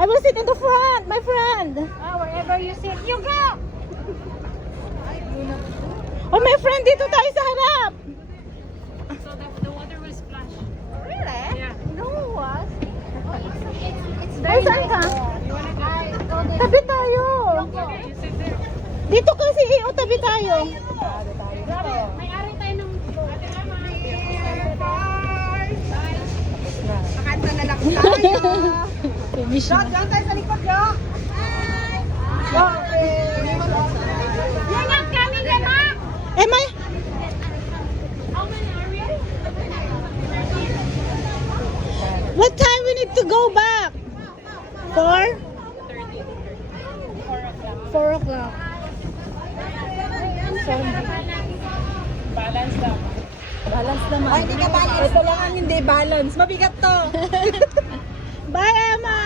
I will sit in the front, my friend. Wherever you sit, you go! Oh, my friend, dito tayo sa harap. So the water will splash. Really? Yeah. No, what? It's Ay, saan ka? Tabi tayo. Okay, you sit there. Dito kasi, o tabi tayo. May-ari tayo ng... Makanta na lang tayo. Finish Dok, na. dyan tayo sa likod, Dok. You're not coming, Emma! Am I? How many are we? What time we need to go back? 4? 4 o'clock. So, Balance lang. balance naman. Ay, hindi ka balance. Ito lang ang hindi balance. Mabigat to. Bye, Emma!